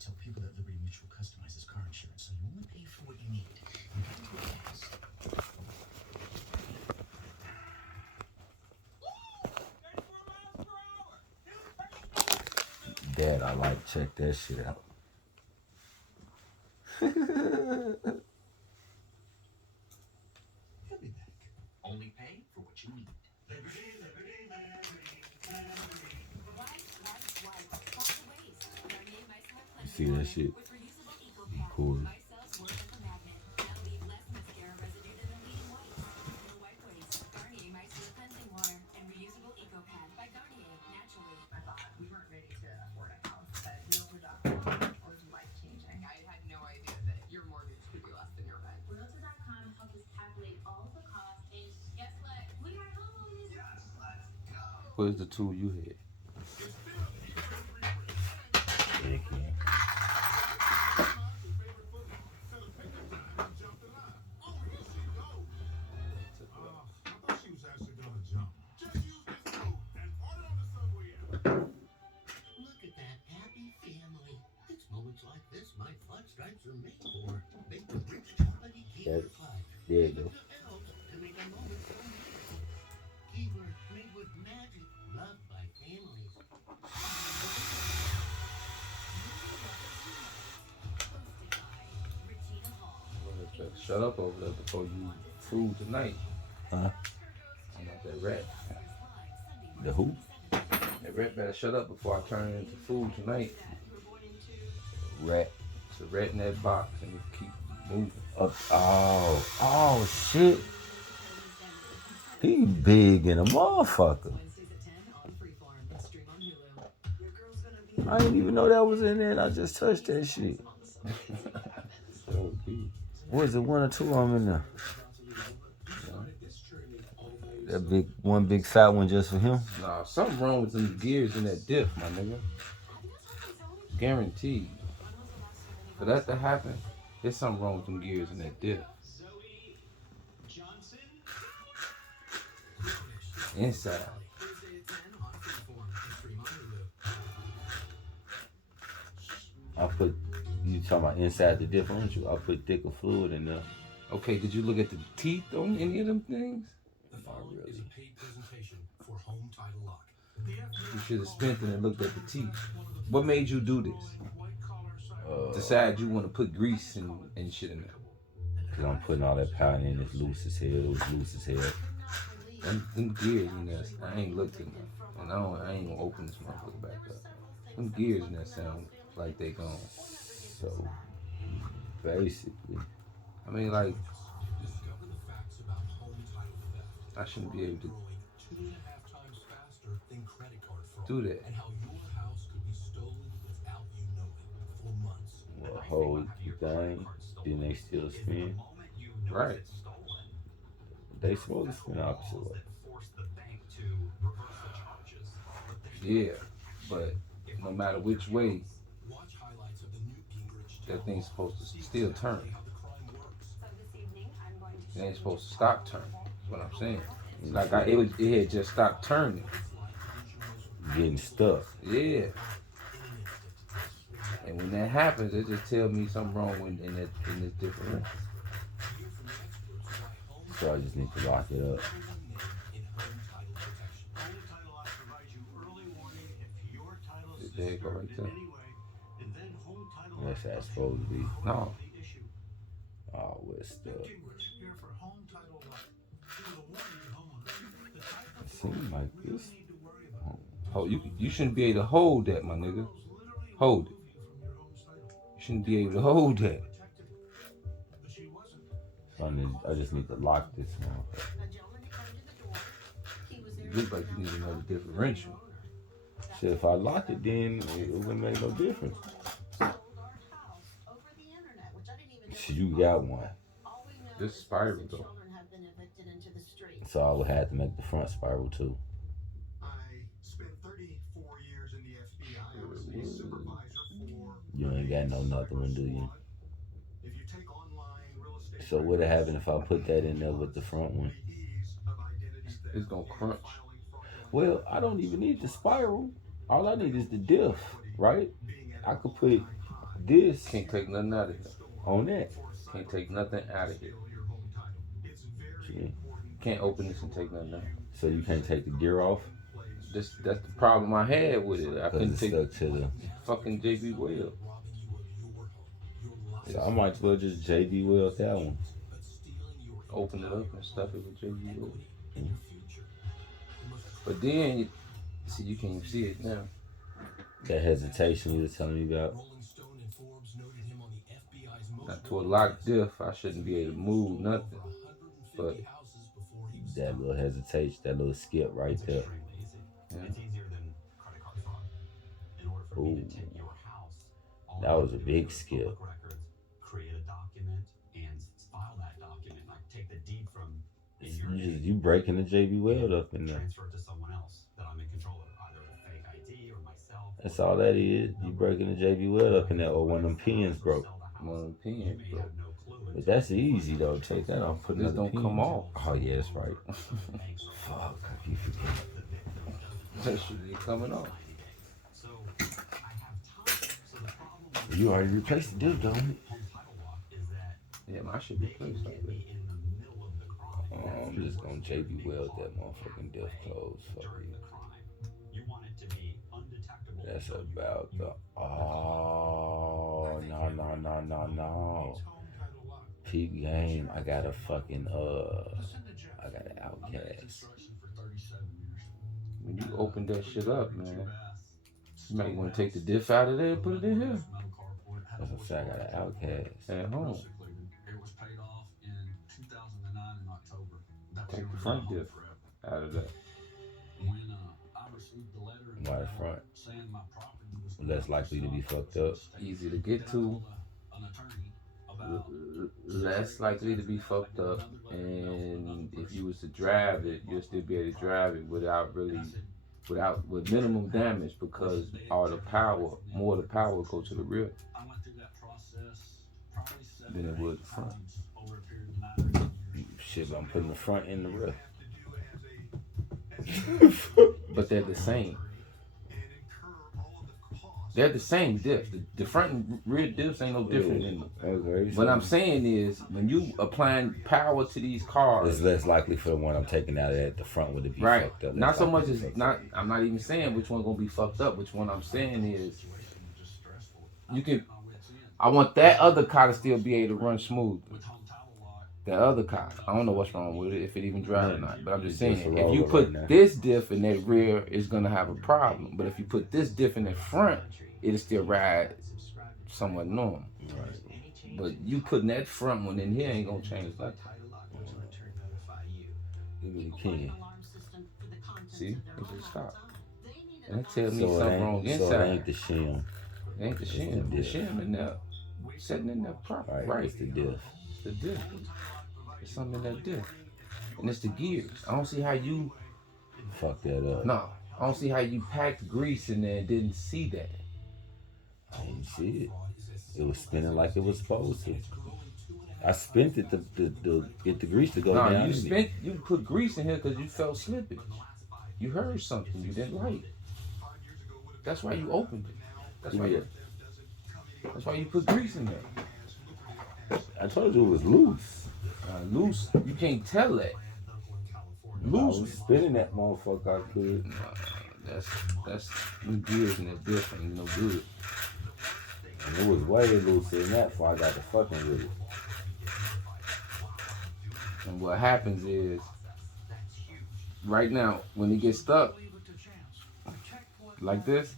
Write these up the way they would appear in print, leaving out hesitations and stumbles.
tell people that Liberty Mutual customizes car insurance, so you only pay for what you need. You got to do it fast. Dad, I like check that shit out. He'll be back. Only pay for what you need. See that shit? Cool. Where's the tool you had? There you go. Shut up over there before you food tonight. Huh? I'm not that rat. The who? That rat better shut up before I turn it into food tonight. Rat. It's a rat in that box and it keep moving. Oh shit. He big in a motherfucker. I didn't even know that was in there and I just touched that shit. So big. What is it, 1 or 2 of them in there? That one big fat one just for him? Nah, something wrong with them gears in that diff, my nigga. Guaranteed. For that to happen, there's something wrong with them gears in that diff. Inside. I put, you talking about inside the diff, aren't you? I put thicker fluid in there. Okay, did you look at the teeth on any of them things? Not really. You should have spent it and looked at the teeth. What made you do this? Decide you want to put grease and shit in there. Cause I'm putting all that powder in, it's loose as hell. It was loose as hell. Them gears in there, I ain't looked in there. And I ain't gonna open this motherfucker back up. Them gears in there sound like they gone. So, basically, I mean, like, I shouldn't be able to do that. Well, hold the thing, then they still spin. Right. They supposed to spin opposite way. Yeah, but no matter which way, that thing's supposed to still turn. It ain't supposed to stop turning. That's what I'm saying. Like it had just stopped turning. Getting stuck. Yeah. And when that happens, it just tells me something wrong in this different. So I just need to lock it up. There you go right there. That's how it's supposed to be. No. Oh, we're stuck. Seems like this. Oh, you shouldn't be able to hold that, my nigga. Hold it. You shouldn't be able to hold that. So I just need to lock this one. It looks like you need another differential. Shit, if I lock it, then it wouldn't make no difference. You got one. This spiral though. So I would have to make the front spiral too. I spent 34 years in the FBI. I was a supervisor for. You ain't got no nothing one, do you? If you take online real estate. So what'd happen if I put that in there with the front one? It's gonna crunch. Well, I don't even need the spiral. All I need is the diff, right? I could put this Can't take nothing out of here. on that. Can't take nothing out of here. See? Can't open this and take nothing out. So you can't take the gear off? That's the problem I had with it. I couldn't Because take it's stuck to the... fucking JB Weld. So I might as well just JB Weld that one. Open it up and stuff it with JB Weld. But then, see, you can't even see it now. That hesitation you were telling me about. Now, to a locked diff, I shouldn't be able to move nothing. But That little hesitation, that little skip right there. Ooh. That was a big skip. You breaking the JB Weld up in there. That's all that is. You breaking the JB Weld up in there, or one of them pins broke. one of the pins broke. But that's easy though. Take that off. Put This another don't pin. come off. Oh yeah, that's right. Fuck, I keep forgetting. That shit ain't coming off. You already replaced the diff, don't you? Yeah, my shit be placed like that. I'm just gonna JB Weld that motherfucking diff closed. Fuck you. That's about the... Oh, no. Peep game. I got a fucking, I got an Outcast. When you open that shit up, man, you might want to take the diff out of there and put it in here. That's what I said, I got an Outcast. At home. Take the front diff out of that. Why the front? Less likely to be fucked up. Easy to get to. Less likely to be fucked up. And if you was to drive it, you'll still be able to drive it with minimum damage, because all the power, more of the power go to the rear than it would the front. Shit, I'm putting the front in the rear. But they're the same. They're the same diff. The front and rear diffs ain't no different than them. Okay, What I'm saying is, when you applying power to these cars, it's less likely for the one I'm taking out at the front would it be right? fucked up. Not so much as not. I'm not even saying which one gonna be fucked up. Which one I'm saying is, you can. I want that other car to still be able to run smooth. The other car, I don't know what's wrong with it, if it even drives or not. But I'm just saying, if you put this diff in that rear, it's gonna have a problem. But if you put this diff in the front, it'll still ride somewhat normal. Right. But you putting that front one in here ain't gonna change nothing. You really can. See, it just stopped. And that tells me So something wrong inside. So it ain't the shim. It ain't the shim. The shim in there, sitting in there proper. Right. It's the diff. It's the diff. There's something in that diff. And it's the gears. I don't see how you... Fuck that up. No. I don't see how you packed grease in there and didn't see that. I didn't see it. It was spinning like it was supposed to. I spent it to get the grease to go down. No, you put grease in here because you felt slippage. You heard something you didn't like. That's why you opened it. That's why you put grease in there. I told you it was loose. Loose, you can't tell that. Loose. I was spinning that motherfucker. I could. That's them gears in that diff ain't no good. And it was way looser than that before I got to fucking with it. And what happens is, right now, when it gets stuck, like this,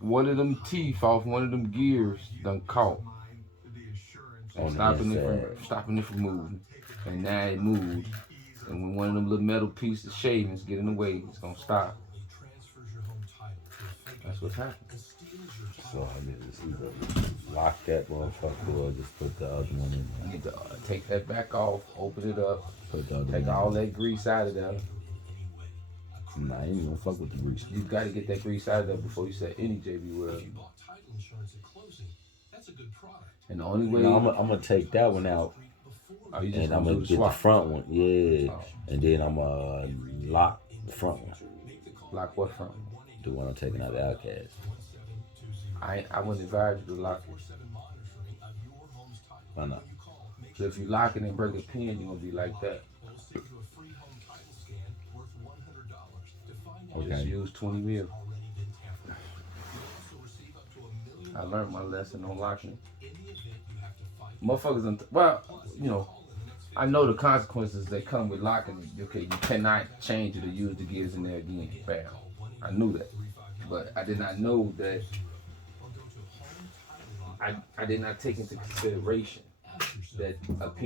one of them teeth off one of them gears done caught. And stopping it from moving. And now it moved. And when one of them little metal pieces of shavings get in the way, it's gonna stop. That's what's happening. So I need to either lock that motherfucker or just put the other one in there. You need to take that back off, open it up, take all that grease out of there. Nah, I ain't gonna fuck with the grease. You gotta get that grease out of there before you set any JB Weld. And the only way... No, I'm gonna take that one out. Oh, you just and I'm gonna get the front one. Yeah. Oh. And then I'm gonna lock the front one. Lock what front? The one I'm taking out of the Outcast. I wouldn't advise you to lock it. Why not? So if you lock it and break a pin, you're gonna be like that. Just Okay. use 20 mil. I learned my lesson on locking. Motherfuckers, well, you know, I know the consequences that come with locking it. Okay, you cannot change it or use the gears in there again. Bam. I knew that. But I did not know that I did not take into consideration that a pin